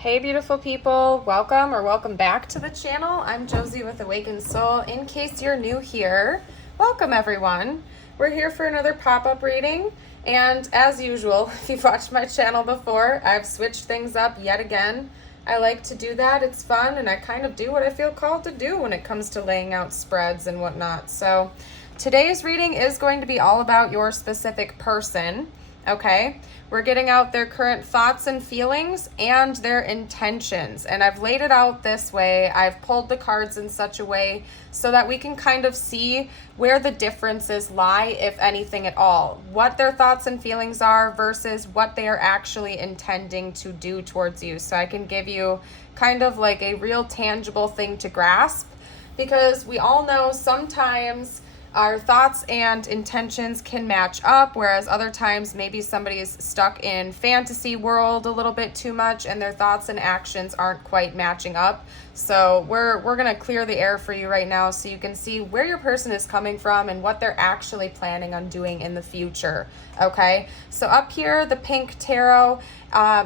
Hey beautiful people, welcome or welcome back to the channel. I'm Josie with Awakened Soul. In case you're new here, welcome everyone. We're here for another pop-up reading, and as usual, if you've watched my channel before, I've switched things up yet again. I like to do that, it's fun, and I kind of do what I feel called to do when it comes to laying out spreads and whatnot. So today's reading is going to be all about your specific person. Okay, we're getting out their current thoughts and feelings and their intentions. And I've laid it out this way. I've pulled the cards in such a way so that we can kind of see where the differences lie, if anything at all. What their thoughts and feelings are versus what they are actually intending to do towards you. So I can give you kind of like a real tangible thing to grasp, because we all know sometimes our thoughts and intentions can match up, whereas other times maybe somebody's stuck in fantasy world a little bit too much and their thoughts and actions aren't quite matching up. So we're going to clear the air for you right now so you can see where your person is coming from and what they're actually planning on doing in the future. Okay, so up here, the pink tarot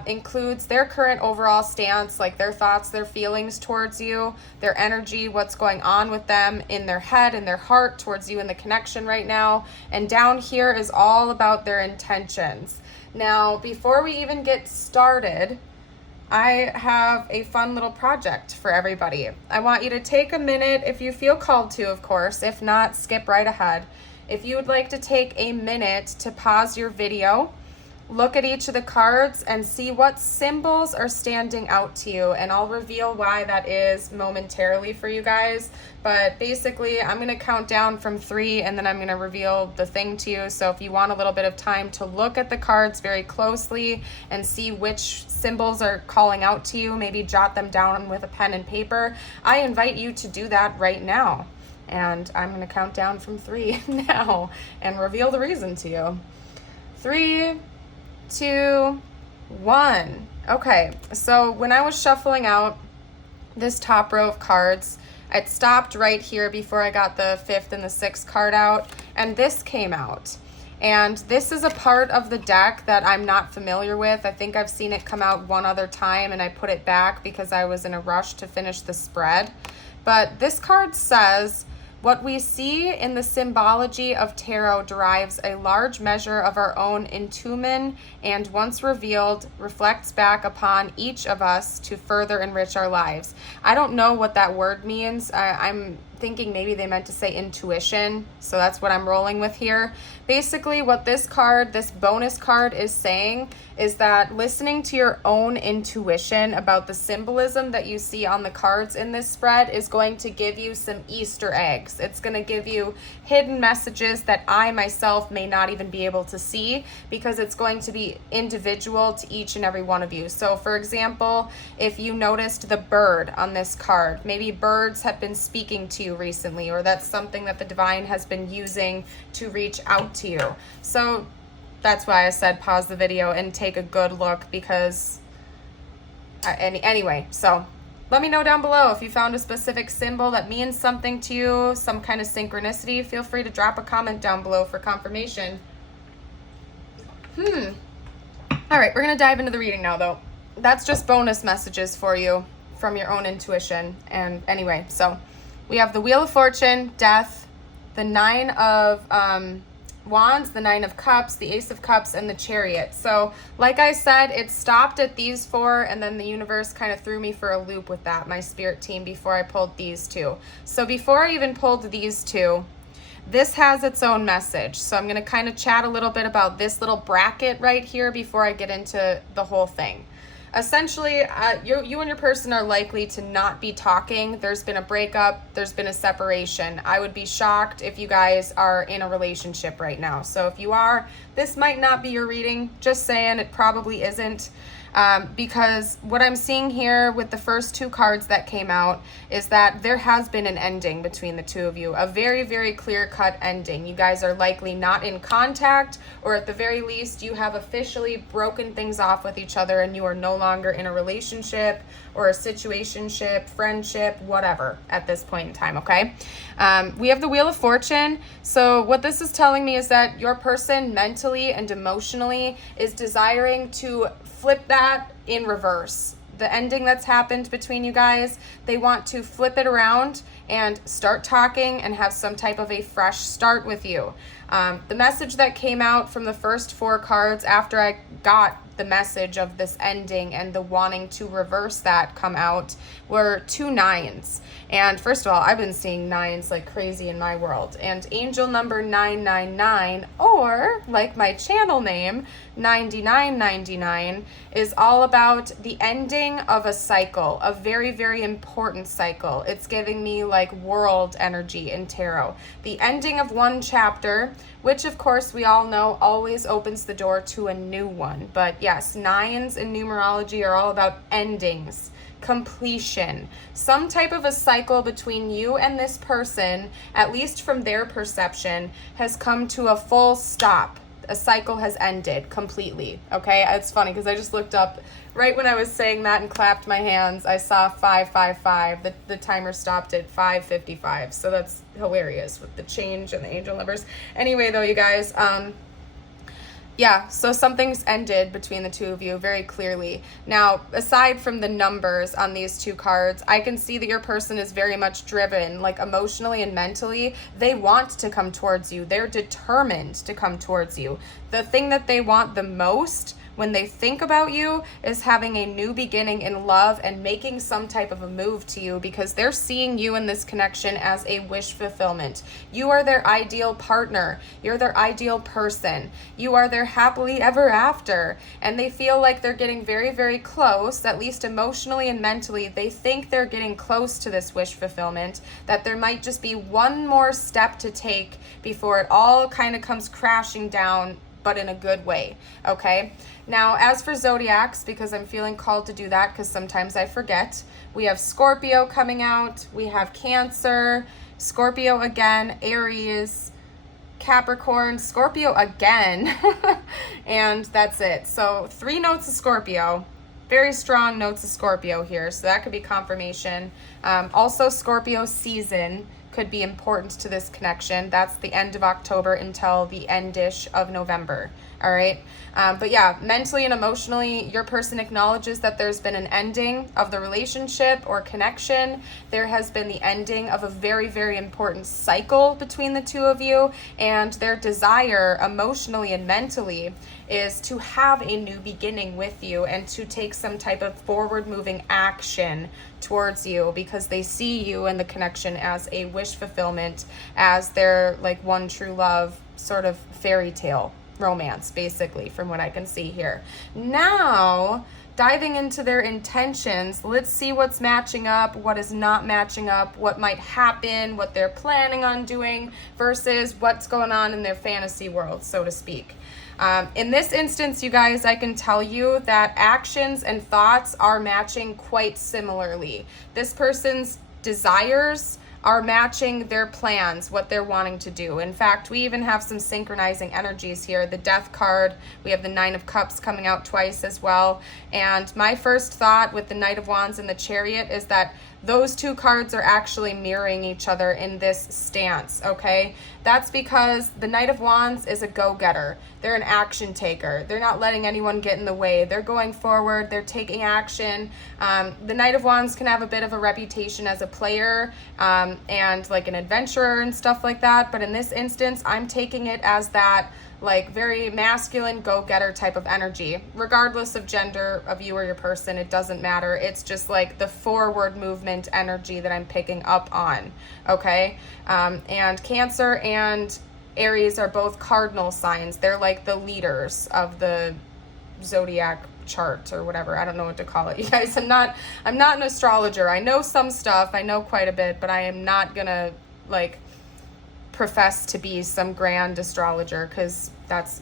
includes their current overall stance, like their thoughts, their feelings towards you, their energy, what's going on with them in their head and their heart towards you in the connection right now. And down here is all about their intentions. Now, before we even get started, I have a fun little project for everybody. I want you to take a minute, if you feel called to, of course. If not, skip right ahead. If you would like to take a minute to pause your video, look at each of the cards and see what symbols are standing out to you, and I'll reveal why that is momentarily for you guys. But basically, I'm going to count down from 3 and then I'm going to reveal the thing to you. So if you want a little bit of time to look at the cards very closely and see which symbols are calling out to you, maybe jot them down with a pen and paper, I invite you to do that right now. And I'm going to count down from 3 now and reveal the reason to you. 3, 2, 1. Okay, so when I was shuffling out this top row of cards, it stopped right here before I got the 5th and the 6th card out, and this came out. And this is a part of the deck that I'm not familiar with. I think I've seen it come out one other time and I put it back because I was in a rush to finish the spread. But this card says, what we see in the symbology of tarot derives a large measure of our own intuition, and once revealed, reflects back upon each of us to further enrich our lives. I don't know what that word means. I'm thinking maybe they meant to say intuition, so that's what I'm rolling with here. Basically, what this card, this bonus card, is saying is that listening to your own intuition about the symbolism that you see on the cards in this spread is going to give you some Easter eggs. It's going to give you hidden messages that I myself may not even be able to see, because it's going to be individual to each and every one of you. So for example, if you noticed the bird on this card, maybe birds have been speaking to you recently, or that's something that the divine has been using to reach out to you. So that's why I said pause the video and take a good look, because anyway, so let me know down below if you found a specific symbol that means something to you, some kind of synchronicity. Feel free to drop a comment down below for confirmation. All right, we're gonna dive into the reading now though. That's just bonus messages for you from your own intuition. And anyway, so we have the Wheel of Fortune, Death, the 9 of Wands, the 9 of Cups, the Ace of Cups, and the Chariot. So like I said, it stopped at these 4, and then the universe kind of threw me for a loop with that, my spirit team, before I pulled these 2. So before I even pulled these 2, this has its own message. So I'm going to kind of chat a little bit about this little bracket right here before I get into the whole thing. Essentially, you and your person are likely to not be talking. There's been a breakup. There's been a separation. I would be shocked if you guys are in a relationship right now. So if you are, this might not be your reading. Just saying, it probably isn't. Because what I'm seeing here with the first 2 cards that came out is that there has been an ending between the 2 of you, a very, very clear-cut ending. You guys are likely not in contact, or at the very least, you have officially broken things off with each other and you are no longer in a relationship or a situationship, friendship, whatever at this point in time, okay? We have the Wheel of Fortune. So what this is telling me is that your person mentally and emotionally is desiring to flip that in reverse. the ending that's happened between you guys, they want to flip it around and start talking and have some type of a fresh start with you. The message that came out from the first 4 cards after I got the message of this ending and the wanting to reverse that come out were 2 9s. And first of all, I've been seeing 9s like crazy in my world. And angel number 999, or like my channel name, 9999, is all about the ending of a cycle, a very, very important cycle. It's giving me like world energy in tarot. The ending of one chapter, which of course we all know always opens the door to a new one. But yes, 9s in numerology are all about endings, completion, some type of a cycle between you and this person, at least from their perception, has come to a full stop. A cycle has ended completely. Okay, it's funny because I just looked up right when I was saying that and clapped my hands. I saw 555. The timer stopped at 5:55. So that's hilarious with the change and the angel numbers. Anyway, though, you guys, yeah, so something's ended between the two of you very clearly. Now, aside from the numbers on these 2 cards, I can see that your person is very much driven, like emotionally and mentally. They want to come towards you. They're determined to come towards you. The thing that they want the most when they think about you is having a new beginning in love and making some type of a move to you, because they're seeing you in this connection as a wish fulfillment. You are their ideal partner. You're their ideal person. You are their happily ever after. And they feel like they're getting very, very close, at least emotionally and mentally. They think they're getting close to this wish fulfillment, that there might just be one more step to take before it all kind of comes crashing down, but in a good way, okay? Now, as for zodiacs, because I'm feeling called to do that because sometimes I forget, we have Scorpio coming out, we have Cancer, Scorpio again, Aries, Capricorn, Scorpio again, and that's it. So 3 notes of Scorpio, very strong notes of Scorpio here, so that could be confirmation. Also, Scorpio season could be important to this connection. That's the end of October until the end-ish of November. All right. But yeah, mentally and emotionally, your person acknowledges that there's been an ending of the relationship or connection. There has been the ending of a very, very important cycle between the 2 of you, and their desire emotionally and mentally is to have a new beginning with you and to take some type of forward moving action towards you, because they see you and the connection as a wish fulfillment, as their like one true love sort of fairy tale romance, basically, from what I can see here. Now, diving into their intentions, let's see what's matching up, what is not matching up, what might happen, what they're planning on doing versus what's going on in their fantasy world, so to speak. In this instance, you guys, I can tell you that actions and thoughts are matching quite similarly. This person's desires are matching their plans, what they're wanting to do. In fact, we even have some synchronizing energies here. The Death card, we have the 9 of Cups coming out twice as well. And my first thought with the Knight of Wands and the Chariot is that those 2 cards are actually mirroring each other in this stance, okay? That's because the Knight of Wands is a go-getter. They're an action taker. They're not letting anyone get in the way. They're going forward. They're taking action. The Knight of Wands can have a bit of a reputation as a player and like an adventurer and stuff like that. But in this instance, I'm taking it as that like very masculine go-getter type of energy, regardless of gender of you or your person. It doesn't matter. It's just like the forward movement energy that I'm picking up on, okay? And Cancer and Aries are both cardinal signs. They're like the leaders of the zodiac chart or whatever. I don't know what to call it, you guys. I'm not an astrologer. I know some stuff. I know quite a bit, but I am not gonna like profess to be some grand astrologer, because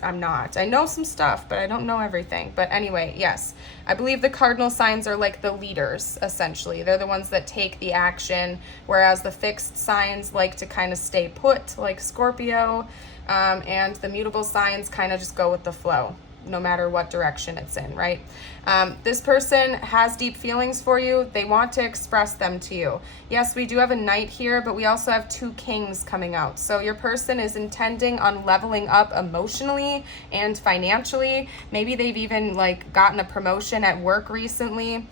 I'm not. I know some stuff, but I don't know everything. But anyway, yes, I believe the cardinal signs are like the leaders, essentially. They're the ones that take the action, whereas the fixed signs like to kind of stay put, like Scorpio, and the mutable signs kind of just go with the flow, no matter what direction it's in, right? This person has deep feelings for you. They want to express them to you. Yes, we do have a Knight here, but we also have 2 Kings coming out. So your person is intending on leveling up emotionally and financially. Maybe they've even like gotten a promotion at work recently.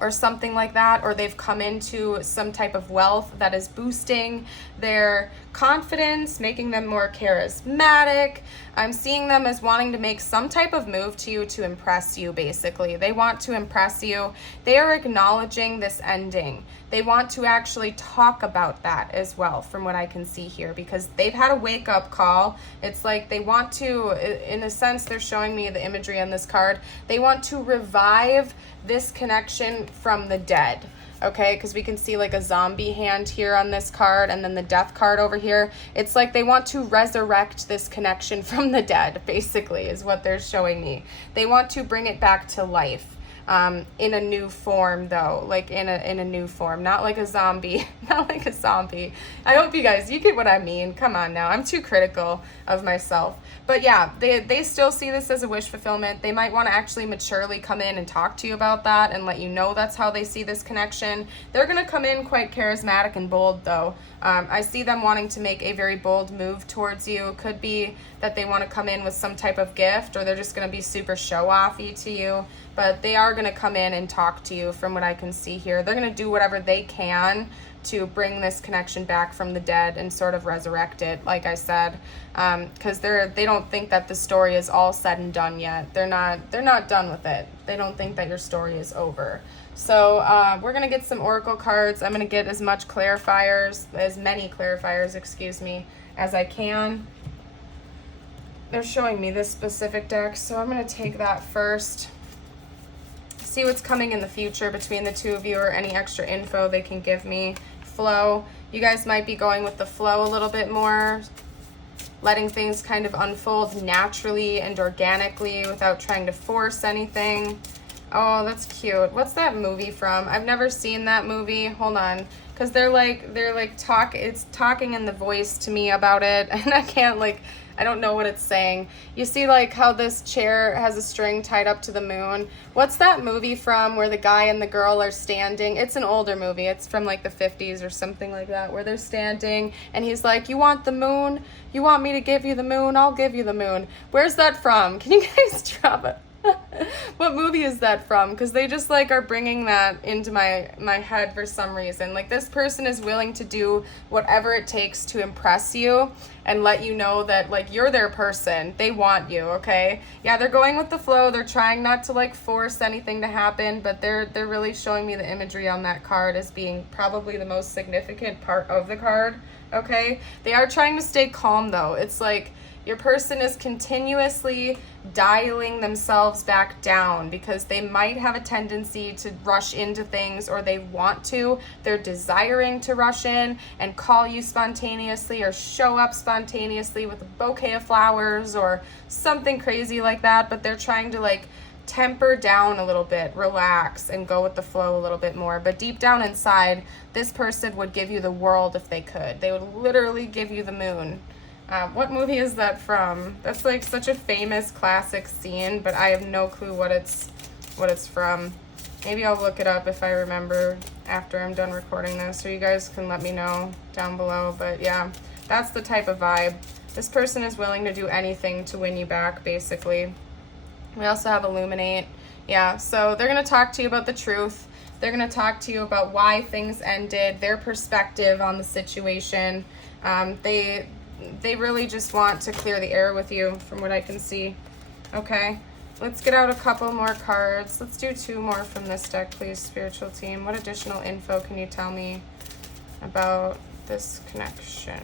or something like that, or they've come into some type of wealth that is boosting their confidence, making them more charismatic. I'm seeing them as wanting to make some type of move to you to impress you, basically. They want to impress you. They are acknowledging this ending. They want to actually talk about that as well, from what I can see here, because they've had a wake-up call. It's like they want to, in a sense, they're showing me the imagery on this card. They want to revive this connection from the dead. Okay, because we can see like a zombie hand here on this card, and then the death card over here. It's like they want to resurrect this connection from the dead, basically, is what they're showing me. They want to bring it back to life. In a new form, though, like in a new form, not like a zombie, not like a zombie. I hope you get what I mean. Come on now, I'm too critical of myself. But yeah, they still see this as a wish fulfillment. They might want to actually maturely come in and talk to you about that and let you know that's how they see this connection. They're going to come in quite charismatic and bold, though. I see them wanting to make a very bold move towards you. Could be that they want to come in with some type of gift, or they're just going to be super show-offy to you. But they are going to come in and talk to you, from what I can see here. They're going to do whatever they can to bring this connection back from the dead and sort of resurrect it, like I said, because they don't think that the story is all said and done yet. They're not done with it. They don't think that your story is over. So we're going to get some oracle cards. I'm going to get as many clarifiers, as I can. They're showing me this specific deck, so I'm going to take that first. See what's coming in the future between the two of you, or any extra info they can give me. Flow. You guys might be going with the flow a little bit more, letting things kind of unfold naturally and organically without trying to force anything. Oh, that's cute. What's that movie from? I've never seen that movie. Hold on. Because it's talking in the voice to me about it, and I don't know what it's saying. You see like how this chair has a string tied up to the moon. What's that movie from where the guy and the girl are standing? It's an older movie. It's from like the 50s or something like that, where they're standing and he's like, "You want the moon? You want me to give you the moon? I'll give you the moon." Where's that from? Can you guys drop it? What movie is that from? Because they just like are bringing that into my head for some reason. Like, this person is willing to do whatever it takes to impress you and let you know that like you're their person. They want you, okay? Yeah, they're going with the flow. They're trying not to like force anything to happen, but they're really showing me the imagery on that card as being probably the most significant part of the card, okay? They are trying to stay calm, though. It's like your person is continuously dialing themselves back down because they might have a tendency to rush into things, or they want to. They're desiring to rush in and call you spontaneously or show up spontaneously with a bouquet of flowers or something crazy like that, but they're trying to like temper down a little bit, relax, and go with the flow a little bit more. But deep down inside, this person would give you the world if they could. They would literally give you the moon. What movie is that from? That's like such a famous classic scene, but I have no clue what it's from. Maybe I'll look it up if I remember after I'm done recording this, or you guys can let me know down below. But yeah, that's the type of vibe. This person is willing to do anything to win you back, basically. We also have Illuminate. Yeah, so they're going to talk to you about the truth. They're going to talk to you about why things ended, their perspective on the situation. They really just want to clear the air with you, from what I can see. Okay, let's get out a couple more cards. Let's do 2 more from this deck, please, spiritual team. What additional info can you tell me about this connection?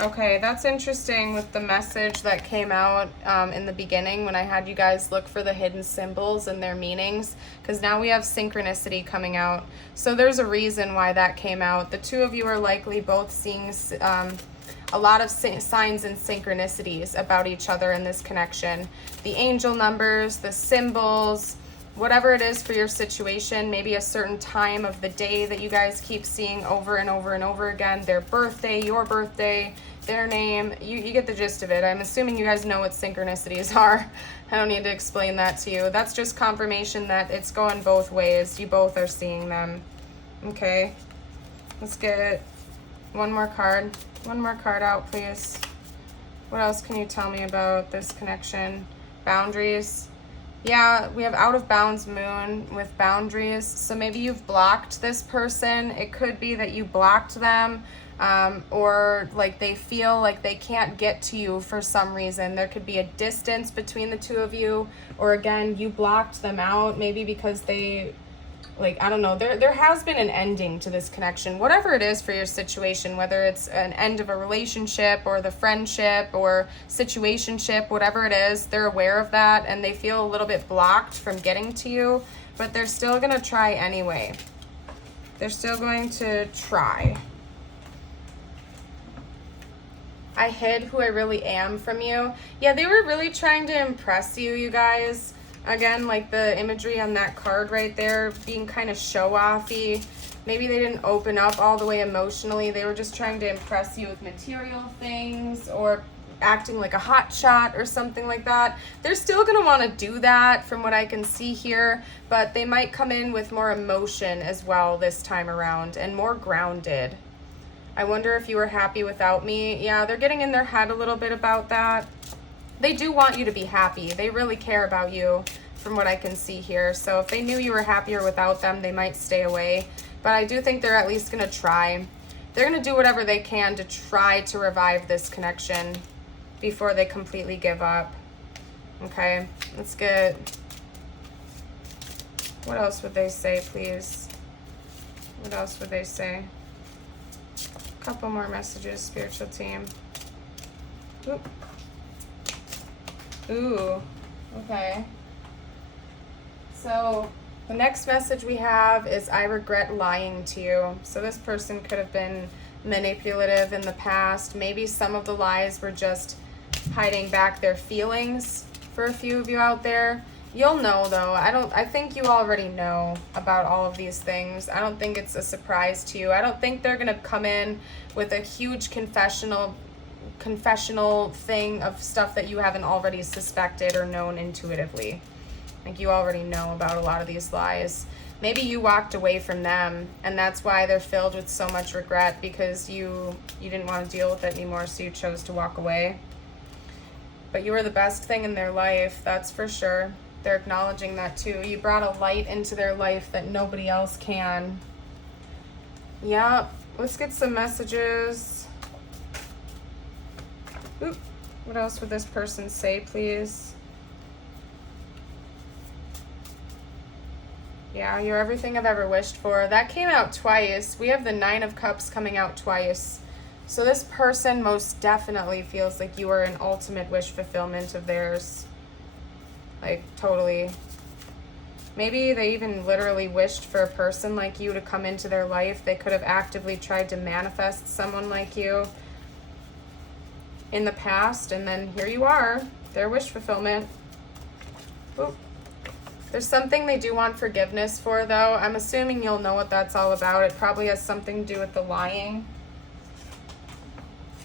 Okay, that's interesting with the message that came out in the beginning when I had you guys look for the hidden symbols and their meanings, because now we have synchronicity coming out. So there's a reason why that came out. The two of you are likely both seeing a lot of signs and synchronicities about each other in this connection. The angel numbers, the symbols, whatever it is for your situation, maybe a certain time of the day that you guys keep seeing over and over and over again, their birthday, your birthday, their name, you get the gist of it. I'm assuming you guys know what synchronicities are. I don't need to explain that to you. That's just confirmation that it's going both ways. You both are seeing them. Okay, let's get one more card. One more card out, please. What else can you tell me about this connection? Boundaries. Yeah, we have out of bounds moon with boundaries. So maybe you've blocked this person. It could be that you blocked them, or like they feel like they can't get to you for some reason. There could be a distance between the two of you, or again, you blocked them out, maybe because they, like, I don't know, there has been an ending to this connection, whatever it is for your situation, whether it's an end of a relationship or the friendship or situationship, whatever it is, they're aware of that and they feel a little bit blocked from getting to you, but they're still going to try anyway. They're still going to try. I hid who I really am from you. Yeah, they were really trying to impress you, you guys. Again, like the imagery on that card right there, being kind of show-offy. Maybe they didn't open up all the way emotionally. They were just trying to impress you with material things or acting like a hot shot or something like that. They're still going to want to do that from what I can see here, but they might come in with more emotion as well this time around and more grounded. I wonder if you were happy without me. Yeah, they're getting in their head a little bit about that. They do want you to be happy. They really care about you from what I can see here. So if they knew you were happier without them, they might stay away. But I do think they're at least going to try. They're going to do whatever they can to try to revive this connection before they completely give up. Okay, let's get... What else would they say, please? What else would they say? A couple more messages, spiritual team. Oop. Ooh, okay. So the next message we have is, I regret lying to you. So this person could have been manipulative in the past. Maybe some of the lies were just hiding back their feelings for a few of you out there. You'll know though. I think you already know about all of these things. I don't think it's a surprise to you. I don't think they're gonna come in with a huge confessional thing of stuff that you haven't already suspected or known intuitively. Like you already know about a lot of these lies. Maybe you walked away from them and that's why they're filled with so much regret, because you didn't want to deal with it anymore, so you chose to walk away. But you were the best thing in their life, that's for sure. They're acknowledging that too. You brought a light into their life that nobody else can. Yep, let's get some messages. Oop. What else would this person say, please? Yeah, you're everything I've ever wished for. That came out twice. We have the 9 of Cups coming out twice. So this person most definitely feels like you are an ultimate wish fulfillment of theirs. Like, totally. Maybe they even literally wished for a person like you to come into their life. They could have actively tried to manifest someone like you in the past, and then here you are, their wish fulfillment. Oop. There's something they do want forgiveness for, though. I'm assuming you'll know what that's all about. It probably has something to do with the lying.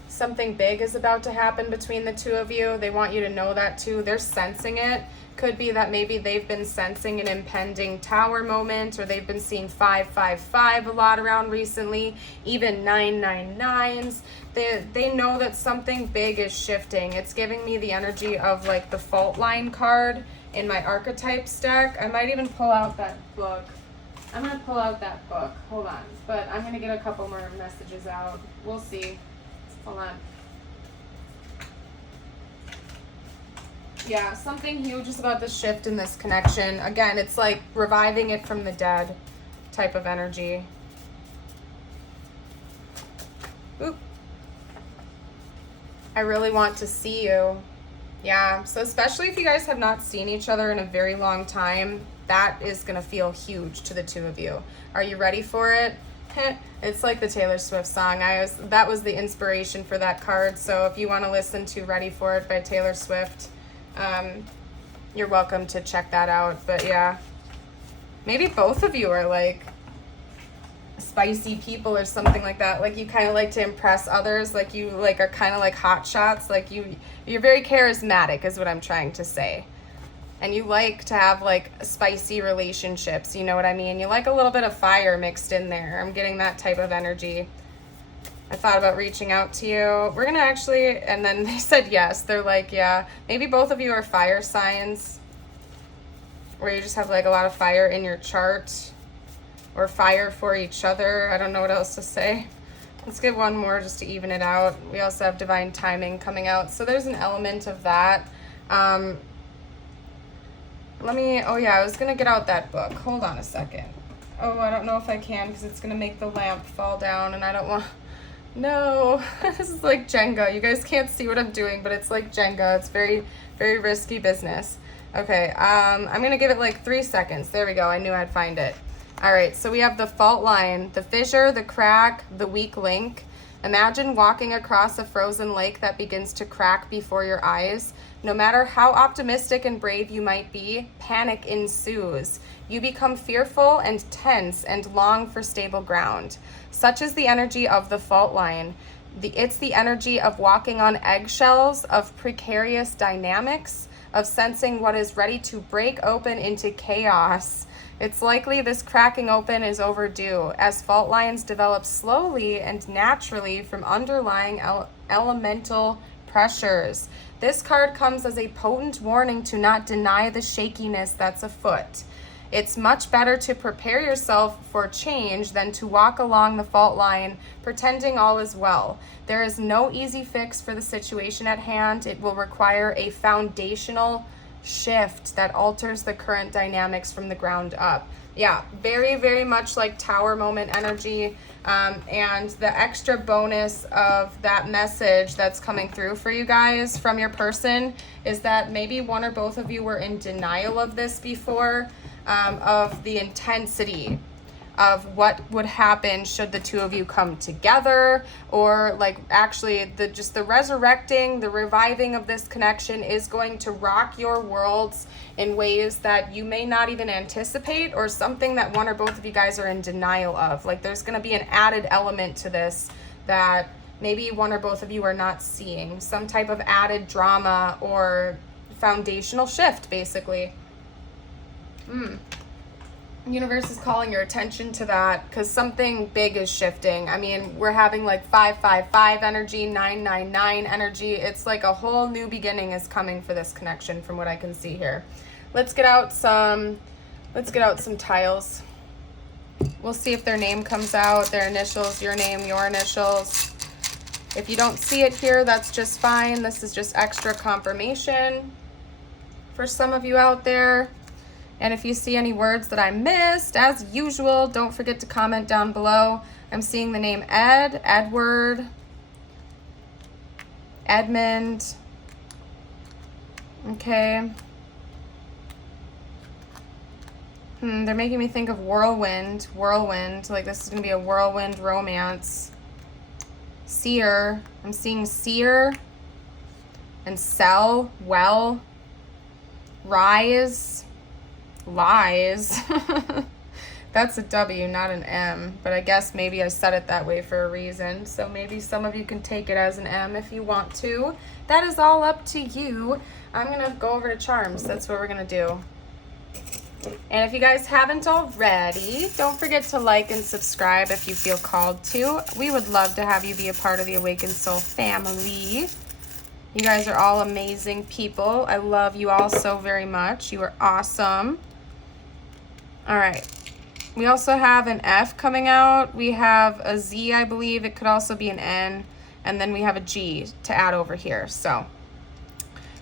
Something big is about to happen between the two of you. They want you to know that too. They're sensing it. Could be that maybe they've been sensing an impending tower moment, or they've been seeing 555 a lot around recently, even 999s. They know that something big is shifting. It's giving me the energy of like the fault line card in my archetypes deck. I might even pull out that book. I'm going to pull out that book. Hold on. But I'm going to get a couple more messages out. We'll see. Hold on. Yeah, something huge is about the shift in this connection. Again, it's like reviving it from the dead type of energy. Oop. I really want to see you. Yeah, so especially if you guys have not seen each other in a very long time, that is going to feel huge to the two of you. Are you ready for it? It's like the Taylor Swift song. That was the inspiration for that card. So if you want to listen to Ready For It by Taylor Swift, you're welcome to check that out. But yeah, maybe both of you are like spicy people or something like that. Like you kind of like to impress others. Like you like are kind of like hot shots. Like you're very charismatic is what I'm trying to say. And you like to have like spicy relationships, you know what I mean? You like a little bit of fire mixed in there. I'm getting that type of energy. I thought about reaching out to you. We're gonna actually, and then they said yes. They're like, yeah, maybe both of you are fire signs. where you just have like a lot of fire in your chart, or fire for each other. I don't know what else to say. Let's get one more just to even it out. We also have divine timing coming out. So there's an element of that. Oh yeah, I was gonna get out that book. Hold on a second. Oh, I don't know if I can because it's gonna make the lamp fall down and I don't want, no, this is like Jenga. You guys can't see what I'm doing, but it's like Jenga. It's very, very risky business. Okay, I'm gonna give it like 3 seconds. There we go, I knew I'd find it. All right, so we have the fault line, the fissure, the crack, the weak link. Imagine walking across a frozen lake that begins to crack before your eyes. No matter how optimistic and brave you might be, panic ensues. You become fearful and tense and long for stable ground. Such is the energy of the fault line. It's the energy of walking on eggshells, of precarious dynamics, of sensing what is ready to break open into chaos. It's likely this cracking open is overdue, as fault lines develop slowly and naturally from underlying elemental pressures. This card comes as a potent warning to not deny the shakiness that's afoot. It's much better to prepare yourself for change than to walk along the fault line pretending all is well. There is no easy fix for the situation at hand. It will require a foundational shift that alters the current dynamics from the ground up. Yeah, very, very much like tower moment energy. And the extra bonus of that message that's coming through for you guys from your person is that maybe one or both of you were in denial of this before, of the intensity of what would happen should the two of you come together, or like actually the resurrecting, the reviving of this connection is going to rock your worlds in ways that you may not even anticipate, or something that one or both of you guys are in denial of. Like there's going to be an added element to this that maybe one or both of you are not seeing, some type of added drama or foundational shift basically. Universe is calling your attention to that because something big is shifting. I mean, we're having like 555 energy, 999 energy. It's like a whole new beginning is coming for this connection from what I can see here. Let's get out some tiles. We'll see if their name comes out, their initials, your name, your initials. If you don't see it here, that's just fine. This is just extra confirmation for some of you out there. And if you see any words that I missed, as usual, don't forget to comment down below. I'm seeing the name Ed, Edward, Edmund. Okay. They're making me think of whirlwind, like this is going to be a whirlwind romance. Seer, I'm seeing seer and sell, well, rise, lies. That's a W, not an M, but I guess maybe I said it that way for a reason. So maybe some of you can take it as an M if you want to. That is all up to you. I'm going to go over to charms. That's what we're going to do. And if you guys haven't already, don't forget to like and subscribe if you feel called to. We would love to have you be a part of the Awakened Soul family. You guys are all amazing people. I love you all so very much. You are awesome. All right. We also have an F coming out. We have a Z, I believe. It could also be an N. And then we have a G to add over here. So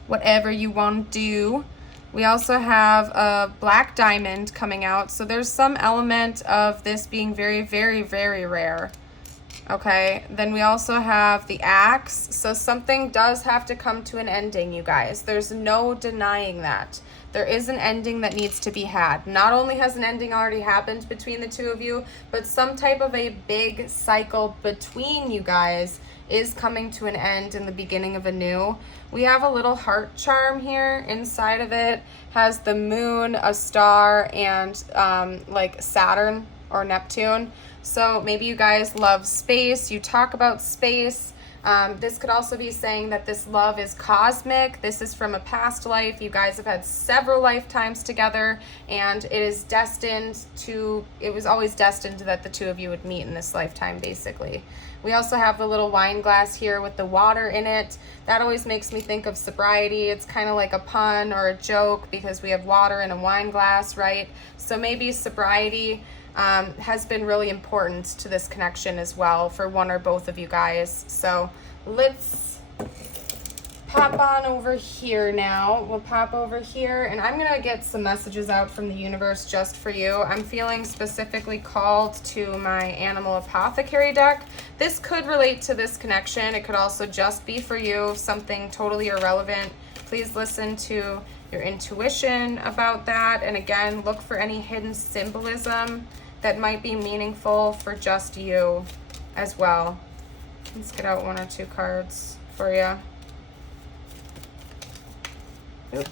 whatever you want to do. We also have a black diamond coming out. So there's some element of this being very, very, very rare. Okay, then we also have the axe. So something does have to come to an ending, you guys. There's no denying that. There is an ending that needs to be had. Not only has an ending already happened between the two of you, but some type of a big cycle between you guys is coming to an end in the beginning of a new. We have a little heart charm here. Inside of it has the moon, a star, and like Saturn or Neptune. So maybe you guys love space. You talk about space. This could also be saying that this love is cosmic. This is from a past life. You guys have had several lifetimes together, and it was always destined that the two of you would meet in this lifetime, basically. We also have the little wine glass here with the water in it. That always makes me think of sobriety. It's kind of like a pun or a joke because we have water in a wine glass, right? So maybe sobriety has been really important to this connection as well for one or both of you guys. So let's pop on over here now. We'll pop over here, and I'm gonna get some messages out from the universe just for you. I'm feeling specifically called to my animal apothecary deck. This could relate to this connection. It could also just be for you, something totally irrelevant. Please listen to your intuition about that. And again, look for any hidden symbolism that might be meaningful for just you as well. Let's get out one or two cards for you. Oop.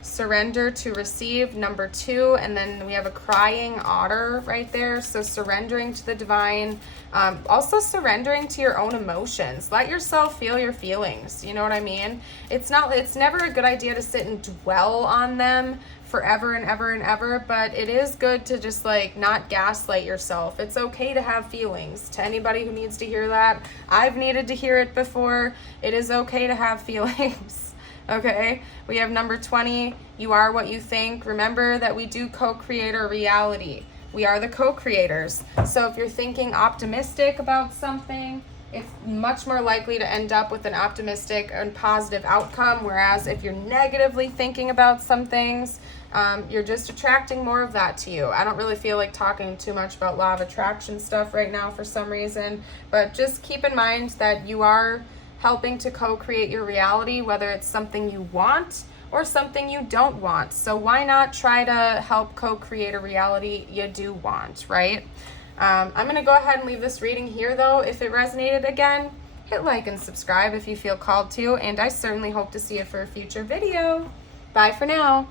Surrender to receive, number 2, and then we have a crying otter right there. So surrendering to the divine, also surrendering to your own emotions. Let yourself feel your feelings. You know what I mean? It's never a good idea to sit and dwell on them forever and ever and ever, but it is good to just like not gaslight yourself. It's okay to have feelings. To anybody who needs to hear that, I've needed to hear it before. It is okay to have feelings. Okay, we have number 20, you are what you think. Remember that we do co-create our reality. We are the co-creators. So if you're thinking optimistic about something, it's much more likely to end up with an optimistic and positive outcome. Whereas if you're negatively thinking about some things, you're just attracting more of that to you. I don't really feel like talking too much about law of attraction stuff right now for some reason, but just keep in mind that you are helping to co-create your reality, whether it's something you want or something you don't want. So why not try to help co-create a reality you do want, right? I'm going to go ahead and leave this reading here, though. If it resonated, again, hit like and subscribe if you feel called to, and I certainly hope to see you for a future video. Bye for now.